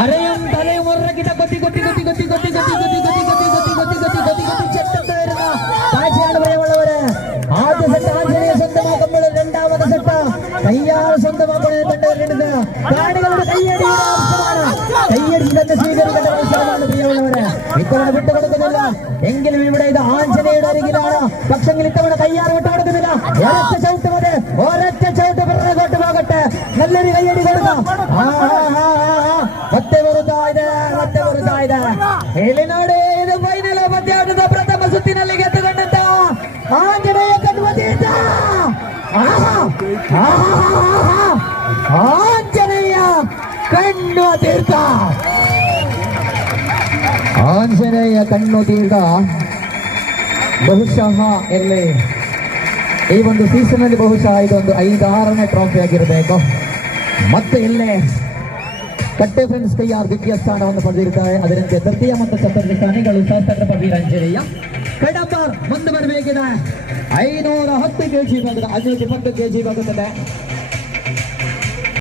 Arayam tale morra kita goti ಚೆತ್ತುತ್ತಾ ಇರುವ ಕಾಶಿಯಾಡ ಭಯವುಳ್ಳವರೇ ಆದ್ಯ set Anjaneya ಸ್ವന്തಮಾಕಂಬಳ இரண்டாவது set ಕೈಯಾರ സ്വന്തമാക്കുന്ന ತಂಡದಿಂದ ಪ್ರಾಣಿಗಳನ್ನು ಕೈಯಡಿಸಿದಂತೆ ಸ್ವೀಕರಿಸಿದ ಅವಸರವನ್ನು ಭಯವುಳ್ಳವರೇ ಇತರನ್ನು ಬಿಟ್ಟು കൊടുക്കുന്നില്ല എങ്കിലും ഇവിടെ ഇത് ആഞ്ജനേയുടെ അരികിലാണ് പക്ഷെങ്കിൽ ഇത്തവണ കയ്യാറ് വിട്ടു കൊടുക്കുന്നില്ല ഒരൊറ്റ ചവിട്ട് മതി ഒരൊറ്റ ചവിട്ട് പിറകോട്ട് പോകട്ടെ നല്ലൊരു കയ്യടി കൊടുക്കാം ಮತ್ತೆ ಬರುತ್ತಾ ಇದೆ ಇಲ್ಲಿ ನೋಡಿ ಇದು ಫೈನಲ್ ಪಂದ್ಯಾಟದ ಪ್ರಥಮ ಸುತ್ತಿನಲ್ಲಿ ಗೆದ್ದುಕೊಂಡಂತ ಆಂಜನೇಯ ಕಣ್ಮತಿಯಿಂದ ಆಂಜನೇಯ ಕಣ್ಣು ತೀರ್ಥ ಆಂಜನೇಯ ಕಣ್ಣು ತೀರ್ಥ ಬಹುಶಃ ಎಲ್ಲಿ ಈ ಒಂದು ಸೀಸನ್ ಅಲ್ಲಿ ಬಹುಶಃ ಇದೊಂದು 5-6ನೇ ಟ್ರಾಫಿ ಆಗಿರಬೇಕು. ಮತ್ತೆ ಇಲ್ಲೇ ಕಟ್ಟೆ ಫ್ರೆಂಡ್ಸ್ ಕೈಯಾರ್ ದ್ವಿತೀಯ ಸ್ಥಾನವನ್ನು ಪಡೆದಿರುತ್ತಾರೆ. ಅದರಂತೆ ತೃತೀಯ ಮತ್ತು ಚತುರ್ಥ ಸ್ಥಾನಗಳು ಶಾಸಕರ ವೀರಾಂಜನೇಯ ಕಡಪ ಮುಂದೆ ಬರಬೇಕಿದೆ. 510 kg ಭಾಗದ 520 kg ಆಗುತ್ತದೆ.